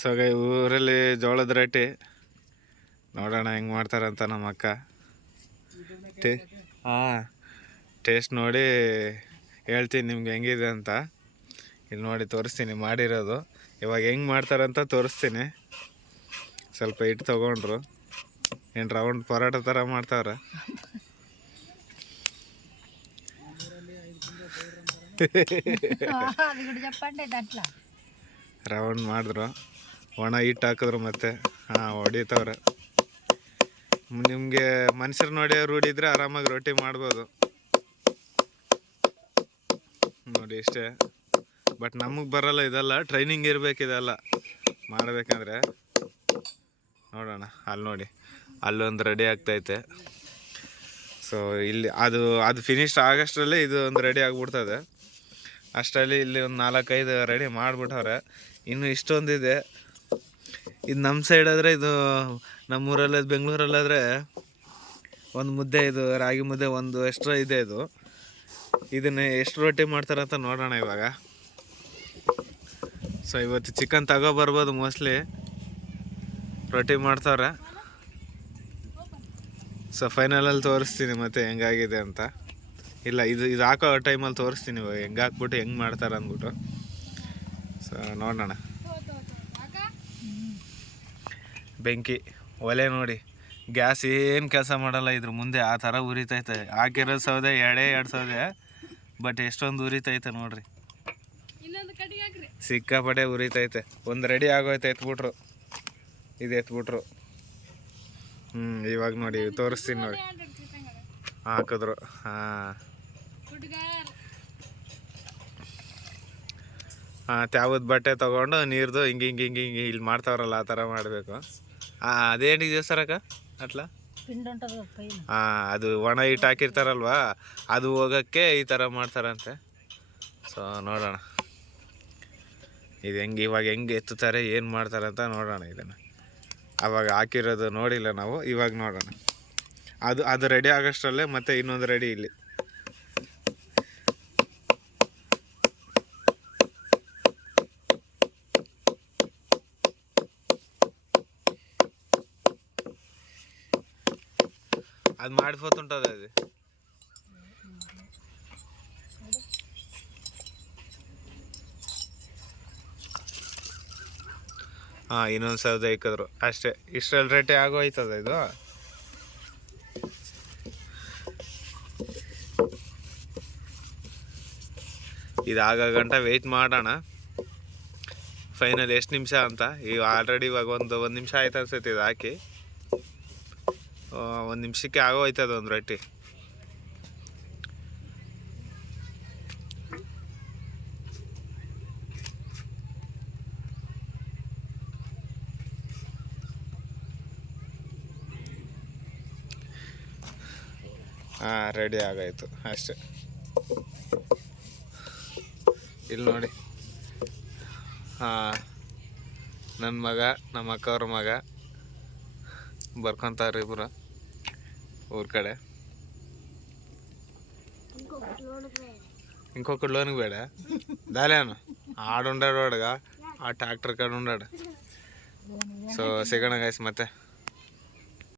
So ಊರಲ್ಲಿ ಜೋಳದ ರೊಟ್ಟಿ ನೋಡೋಣ ಹೆಂಗೆ ಮಾಡ್ತಾರಂತ ನಮ್ಮ ಅಕ್ಕ. ಟೇಸ್ಟ್ ನೋಡಿ ಹೇಳ್ತೀನಿ ನಿಮ್ಗೆ ಹೆಂಗಿದೆ ಅಂತ. ಇಲ್ಲಿ ನೋಡಿ ತೋರಿಸ್ತೀನಿ ಮಾಡಿರೋದು. ಇವಾಗ ಹೆಂಗೆ ಮಾಡ್ತಾರಂತ ತೋರಿಸ್ತೀನಿ. ಸ್ವಲ್ಪ ಹಿಟ್ಟು ತೊಗೊಂಡ್ರು, ಏನು ರೌಂಡ್ ಪರೋಟ ಥರ ಮಾಡ್ತಾವ್ರ. ರೌಂಡ್ ಮಾಡಿದ್ರು, ಒಣ ಹಿಟ್ಟು ಹಾಕಿದ್ರು, ಮತ್ತೆ ಹೊಡಿತವ್ರೆ. ನಿಮಗೆ ಮನುಷ್ಯರು ನೋಡಿ ರೂಢಿದ್ರೆ ಆರಾಮಾಗಿ ರೊಟ್ಟಿ ಮಾಡ್ಬೋದು ನೋಡಿ. ಇಷ್ಟೇ, ಬಟ್ ನಮಗೆ ಬರಲ್ಲ ಇದೆಲ್ಲ, ಟ್ರೈನಿಂಗ್ ಇರಬೇಕು ಇದೆಲ್ಲ ಮಾಡಬೇಕಂದ್ರೆ. ನೋಡೋಣ, ಅಲ್ಲಿ ನೋಡಿ, ಅಲ್ಲೊಂದು ರೆಡಿ ಆಗ್ತೈತೆ. ಸೊ ಇಲ್ಲಿ ಅದು ಫಿನಿಶ್ ಆಗಷ್ಟರಲ್ಲಿ ಇದು ಒಂದು ರೆಡಿ ಆಗಿಬಿಡ್ತದೆ. ಅಷ್ಟರಲ್ಲಿ ಇಲ್ಲಿ ಒಂದು 4-5 ರೆಡಿ ಮಾಡಿಬಿಟ್ಟವ್ರೆ. ಇನ್ನು ಇಷ್ಟೊಂದಿದೆ. ಇದು ನಮ್ಮ ಸೈಡ್ ಆದರೆ, ಇದು ನಮ್ಮೂರಲ್ಲಿ ಬೆಂಗಳೂರಲ್ಲಾದರೆ ಒಂದು ಮುದ್ದೆ, ಇದು ರಾಗಿ ಮುದ್ದೆ ಒಂದು ಎಕ್ಸ್ಟ್ರಾ ಇದೆ. ಇದನ್ನು ಎಷ್ಟು ರೊಟ್ಟಿ ಮಾಡ್ತಾರಂತ ನೋಡೋಣ ಇವಾಗ. ಸೊ ಇವತ್ತು ಚಿಕನ್ ತಗೊಬರ್ಬೋದು ಮೋಸ್ಟ್ಲಿ. ರೊಟ್ಟಿ ಮಾಡ್ತಾವ್ರೆ. ಸೊ ಫೈನಲಲ್ಲಿ ತೋರಿಸ್ತೀನಿ ಮತ್ತೆ ಹೆಂಗಾಗಿದೆ ಅಂತ. ಇಲ್ಲ, ಇದು ಹಾಕೋ ಟೈಮಲ್ಲಿ ತೋರಿಸ್ತೀನಿ ಇವಾಗ ಹೆಂಗೆ ಹಾಕ್ಬಿಟ್ಟು ಹೆಂಗೆ ಮಾಡ್ತಾರೆ ಅಂದ್ಬಿಟ್ಟು. ಸೊ ನೋಡೋಣ. ಬೆಂಕಿ ಒಲೆ ನೋಡಿ, ಗ್ಯಾಸ್ ಏನು ಕೆಲಸ ಮಾಡಲ್ಲ ಇದ್ರ ಮುಂದೆ, ಆ ಥರ ಉರಿತೈತೆ. ಹಾಕಿರೋ ಸೌದೆ 2 ಸೌದೆ, ಬಟ್ ಎಷ್ಟೊಂದು ಉರಿತೈತೆ ನೋಡ್ರಿ. ಸಿಕ್ಕಾಪಟ್ಟೆ ಉರಿತೈತೆ. ಒಂದು ರೆಡಿ ಆಗೋಯ್ತು, ಎತ್ಬಿಟ್ರು. ಇದು ಎತ್ಬಿಟ್ರು. ಇವಾಗ ನೋಡಿ ತೋರಿಸ್ತೀನಿ ನೋಡಿ. ಹಾಕಿದ್ರು. ತ್ಯಾವದ ಬಟ್ಟೆ ತೊಗೊಂಡು ನೀರ್ದು ಹಿಂಗೆ ಇಲ್ಲಿ ಮಾಡ್ತಾವ್ರಲ್ಲ ಆ ಥರ ಮಾಡಬೇಕು. ಅದೇನಿದೆ ಸರ್ ಅಕ್ಕ ಅಟ್ಲ? ಅದು ಒಣ ಹಿಟ್ಟು ಹಾಕಿರ್ತಾರಲ್ವಾ, ಅದು ಹೋಗೋಕ್ಕೆ ಈ ಥರ ಮಾಡ್ತಾರಂತೆ. ಸೊ ನೋಡೋಣ ಇದು ಇವಾಗ ಹೆಂಗೆ ಎತ್ತುತ್ತಾರೆ, ಏನು ಮಾಡ್ತಾರಂತ ನೋಡೋಣ. ಇದನ್ನು ಅವಾಗ ಹಾಕಿರೋದು ನೋಡಿಲ್ಲ ನಾವು, ಇವಾಗ ನೋಡೋಣ. ಅದು ರೆಡಿ ಆಗೋಷ್ಟರಲ್ಲೇ ಮತ್ತೆ ಇನ್ನೊಂದು ರೆಡಿ ಇಲ್ಲಿ. ಅದು ಮಾಡಿపోతుంటది అది. ಇನ್ನೊಂದು ಸೌದೆ ಇಕ್ಕಿದ್ರು ಅಷ್ಟೇ. ಇಷ್ಟರಲ್ಲಿ ರೆಡಿ ಆಗೋಯ್ತದ ಇದು. ಇದಾಗ ಗಂಟ ವೆಯ್ಟ್ ಮಾಡೋಣ ಫೈನಲ್ ಎಷ್ಟು ನಿಮಿಷ ಅಂತ. ಈಗ ಆಲ್ರೆಡಿ ಇವಾಗ ಒಂದು ನಿಮಿಷ ಆಯ್ತು ಅನ್ಸುತ್ತೆ ಇದು ಹಾಕಿ. 1 ನಿಮಿಷಕ್ಕೆ ಆಗೋಯ್ತದ ಒಂದು ರೊಟ್ಟಿ. ರೆಡಿ ಆಗಾಯ್ತು ಅಷ್ಟೇ. ಇಲ್ಲಿ ನೋಡಿ, ನನ್ನ ಮಗ, ನಮ್ಮ ಅಕ್ಕವ್ರ ಮಗ ಬರ್ಕೊತಾರ ಇಬ್ಬರು ಊರ ಕಡೆ. ఇంకొకటి లోనికి పోయాడా దాలేను ఆడుండాడు వాడుగా ఆ ట్రాక్టర్ కాడ ఉండాడు. సో సిగణ గైస్ ಮತ್ತೆ